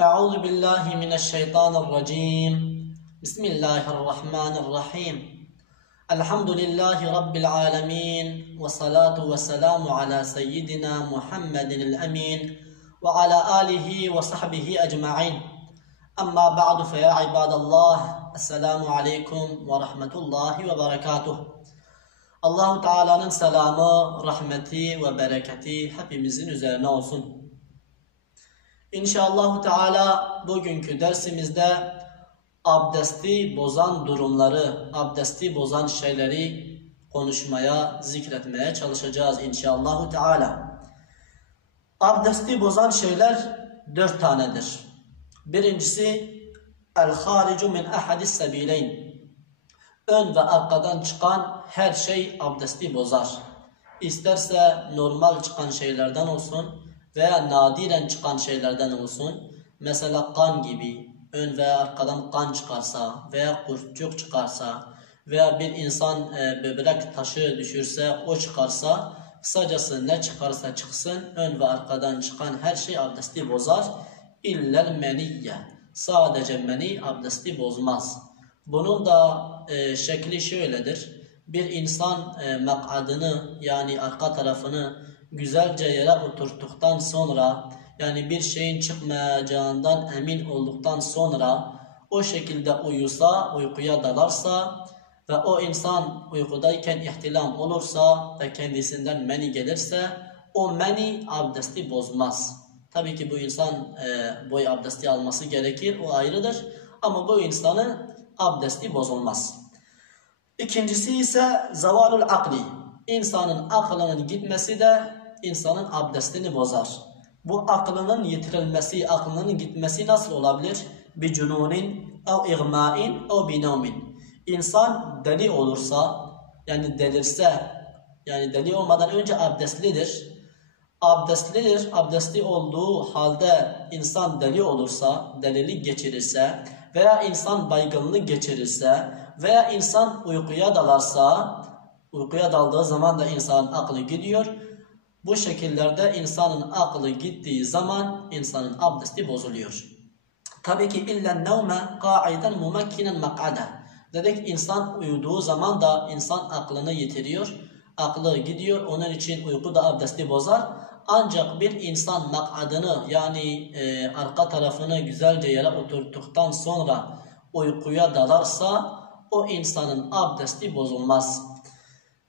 أعوذ بالله من الشيطان الرجيم بسم الله الرحمن الرحيم الحمد لله رب العالمين والصلاة والسلام على سيدنا محمد الأمين وعلى آله وصحبه أجمعين أما بعد فيا عباد الله السلام عليكم ورحمة الله وبركاته. Allah-u Teala'nın selamı, rahmeti ve bereketi hepimizin üzerine olsun. İnşallah Teala bugünkü dersimizde abdesti bozan durumları, abdesti bozan şeyleri konuşmaya, zikretmeye çalışacağız inşallah Teala. Abdesti bozan şeyler 4 tanedir. Birincisi el-haricu min ahadis sebileyn. Ön ve arkadan çıkan her şey abdesti bozar. İsterse normal çıkan şeylerden olsun veya nadiren çıkan şeylerden olsun. Mesela kan gibi ön veya arkadan kan çıkarsa veya kurtçuk çıkarsa veya bir insan böbrek taşı düşürse o çıkarsa, kısacası ne çıkarsa çıksın ön ve arkadan çıkan her şey abdesti bozar. İllel meniyye. Sadece meni abdesti bozmaz. Bunun da şekli şöyledir. Bir insan mak'adını yani arka tarafını güzelce yere oturttuktan sonra, yani bir şeyin çıkmayacağından emin olduktan sonra o şekilde uyusa, uykuya dalarsa ve o insan uykudayken ihtilam olursa ve kendisinden meni gelirse o meni abdesti bozmaz. Tabii ki bu insan boy abdesti alması gerekir, o ayrıdır, ama bu insanın abdesti bozulmaz. İkincisi ise zavalul akli. İnsanın aklının gitmesi de insanın abdestini bozar. Bu aklının yitirilmesi, aklının gitmesi nasıl olabilir? Bi cununin, ev igmain, ev binavmin. İnsan deli olursa, yani delirse, yani deli olmadan önce abdestlidir. Abdestli olduğu halde insan deli olursa, delilik geçirirse veya insan baygınlık geçirirse veya insan uykuya dalarsa, uykuya daldığı zaman da insanın aklı gidiyor. Bu şekillerde insanın aklı gittiği zaman insanın abdesti bozuluyor. Tabii ki illen nevme ka'iden mumakkinen mak'ada. Dedik insan uyuduğu zaman da insan aklını yitiriyor. Aklı gidiyor. Onun için uyku da abdesti bozar. Ancak bir insan mak'adını yani arka tarafını güzelce yere oturttuktan sonra uykuya dalarsa o insanın abdesti bozulmaz.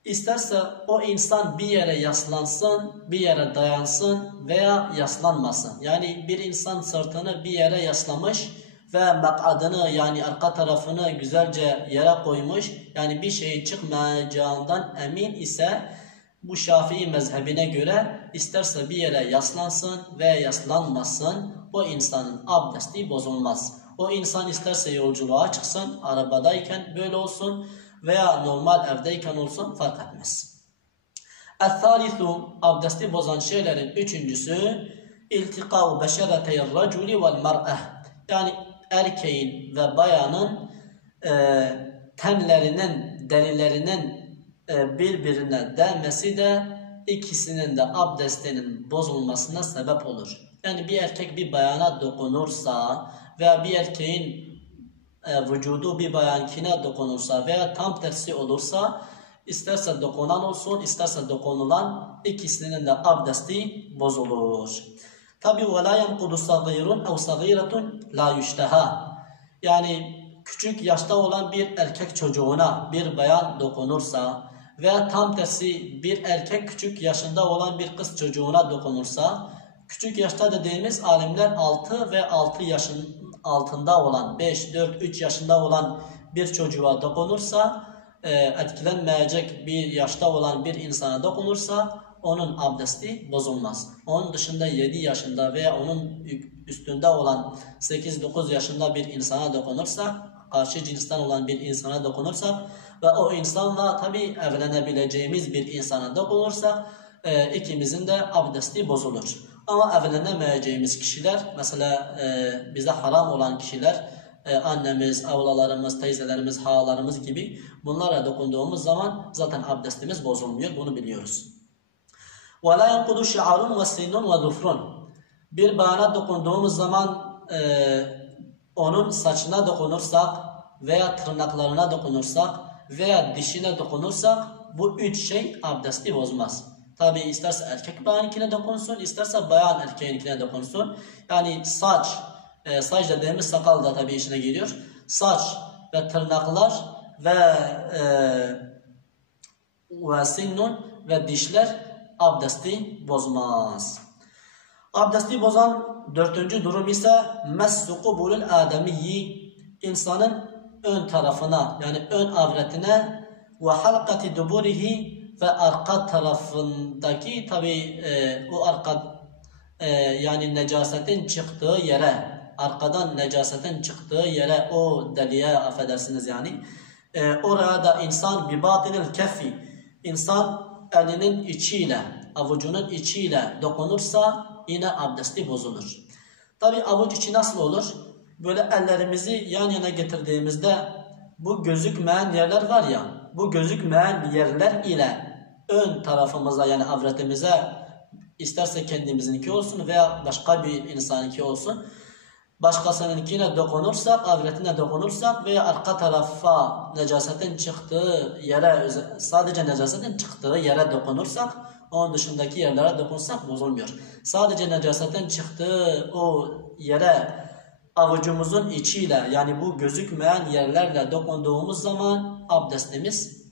İsterse o insan bir yere yaslansın, bir yere dayansın veya yaslanmasın. Yani bir insan sırtını bir yere yaslamış ve mak'adını yani arka tarafını güzelce yere koymuş. Yani bir şeyin çıkmayacağından emin ise bu Şafii mezhebine göre isterse bir yere yaslansın veya yaslanmasın o insanın abdesti bozulmaz. O insan isterse yolculuğa çıksın, arabadayken böyle olsun veya normal evdeyken olsun fark etmez. El-thalithu, abdesti bozan şeylerin üçüncüsü iltikâ'u beşereteyir raculi vel mar'eh. Yani erkeğin ve bayanın tenlerinin, derilerinin birbirine değmesi de ikisinin de abdestinin bozulmasına sebep olur. Yani bir erkek bir bayana dokunursa veya bir erkeğin vücudu bir bayankine dokunursa veya tam tersi olursa, isterse dokunan olsun isterse dokunulan, ikisinin de abdesti bozulur. Tabi وَلَا يَنْقُدُ صَغِيرٌ اَوْ صَغِيرَةٌ لَا يُشْتَهَا. Yani küçük yaşta olan bir erkek çocuğuna bir bayan dokunursa veya tam tersi bir erkek küçük yaşında olan bir kız çocuğuna dokunursa, küçük yaşta dediğimiz alimler 6 ve 6 yaşın altında olan 5, 4, 3 yaşında olan bir çocuğa dokunursa, etkilenmeyecek bir yaşta olan bir insana dokunursa onun abdesti bozulmaz. Onun dışında 7 yaşında veya onun üstünde olan 8-9 yaşında bir insana dokunursa, karşı cinsten olan bir insana dokunursa ve o insanla tabi evlenebileceğimiz bir insana dokunursa ikimizin de abdesti bozulur. Ama evlenemeyeceğimiz kişiler, mesela bize haram olan kişiler, annemiz, avlalarımız, teyzelerimiz, halalarımız gibi, bunlara dokunduğumuz zaman zaten abdestimiz bozulmuyor, bunu biliyoruz. وَلَا يَنْقُدُ شِعَارٌ وَسِنٌ وَظُفْرٌ. Bir bayana dokunduğumuz zaman onun saçına dokunursak veya tırnaklarına dokunursak veya dişine dokunursak bu üç şey abdesti bozmaz. Tabi isterse erkek bayankine dokunsun, isterse bayan erkeğinkine dokunsun. Yani saç dediğimiz sakal da tabi işine giriyor. Saç ve tırnaklar ve sinnun ve dişler abdesti bozmaz. Abdesti bozan dördüncü durum ise messu kubulul ademiyyi, insanın ön tarafına yani ön avretine ve halkati duburihi ve arka tarafındaki tabi o arka yani necasetin çıktığı yere, arkadan necasetin çıktığı yere, o deliğe affedersiniz yani oraya da insan bi batinil kefi, insan elinin içiyle, avucunun içiyle dokunursa yine abdesti bozulur. Tabi avuç içi nasıl olur? Böyle ellerimizi yan yana getirdiğimizde bu gözükmeyen yerler var ya, bu gözükmeyen yerler ile ön tarafımıza yani avretimize, isterse kendimizinki olsun veya başka bir insanınki olsun, başkasınınkine dokunursak, avretine dokunursak veya arka tarafa necasetin çıktığı yere, sadece necasetin çıktığı yere dokunursak, onun dışındaki yerlere dokunsak bozulmuyor. Sadece necasetin çıktığı o yere avucumuzun içiyle yani bu gözükmeyen yerlerle dokunduğumuz zaman abdestimiz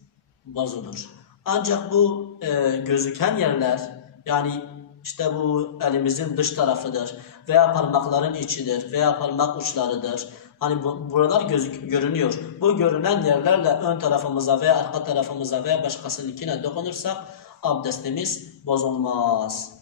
bozulur. Ancak bu gözüken yerler yani işte bu elimizin dış tarafıdır veya parmakların içidir veya parmak uçlarıdır. Hani buralar görünüyor. Bu görünen yerlerle ön tarafımıza veya arka tarafımıza veya başkasınınkine dokunursak abdestimiz bozulmaz.